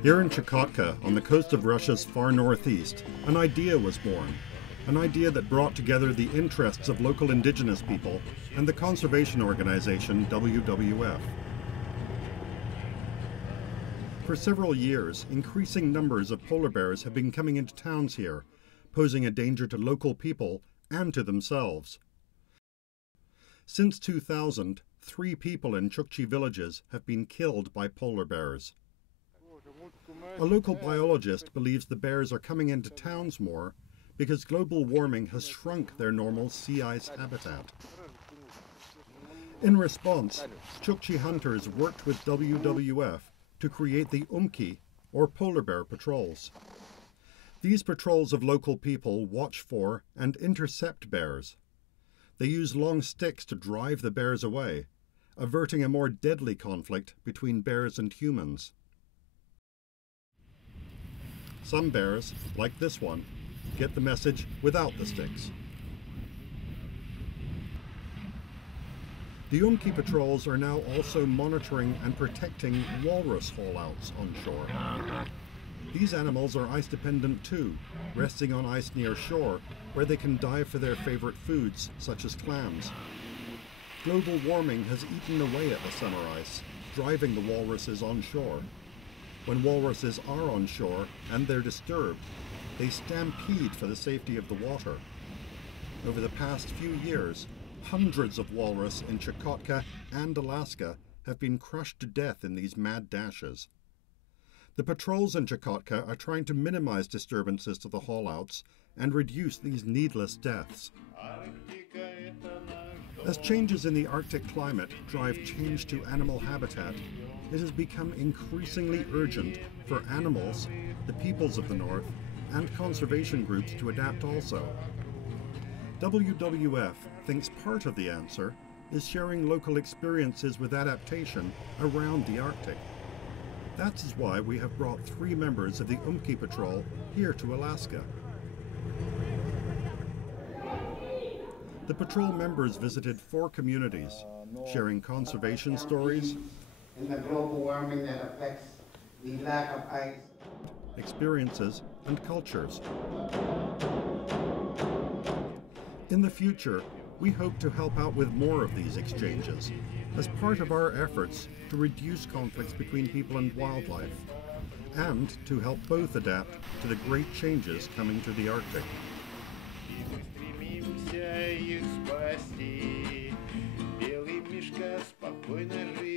Here in Chukotka, on the coast of Russia's far northeast, an idea was born. An idea that brought together the interests of local indigenous people and the conservation organization WWF. For several years, increasing numbers of polar bears have been coming into towns here, posing a danger to local people and to themselves. Since 2000, 3 people in Chukchi villages have been killed by polar bears. A local biologist believes the bears are coming into towns more because global warming has shrunk their normal sea ice habitat. In response, Chukchi hunters worked with WWF to create the Umki, or polar bear patrols. These patrols of local people watch for and intercept bears. They use long sticks to drive the bears away, averting a more deadly conflict between bears and humans. Some bears, like this one, get the message without the sticks. The Umki patrols are now also monitoring and protecting walrus haulouts on shore. These animals are ice-dependent too, resting on ice near shore, where they can dive for their favorite foods, such as clams. Global warming has eaten away at the summer ice, driving the walruses on shore. When walruses are on shore and they're disturbed, they stampede for the safety of the water. Over the past few years, hundreds of walrus in Chukotka and Alaska have been crushed to death in these mad dashes. The patrols in Chukotka are trying to minimize disturbances to the haulouts and reduce these needless deaths. As changes in the Arctic climate drive change to animal habitat, it has become increasingly urgent for animals, the peoples of the North, and conservation groups to adapt also. WWF thinks part of the answer is sharing local experiences with adaptation around the Arctic. That is why we have brought 3 members of the Umki Patrol here to Alaska. The patrol members visited 4 communities, sharing conservation stories, and the global warming that affects the lack of ice, experiences, and cultures. In the future, we hope to help out with more of these exchanges as part of our efforts to reduce conflicts between people and wildlife, and to help both adapt to the great changes coming to the Arctic. Белый мишка спокойно живет.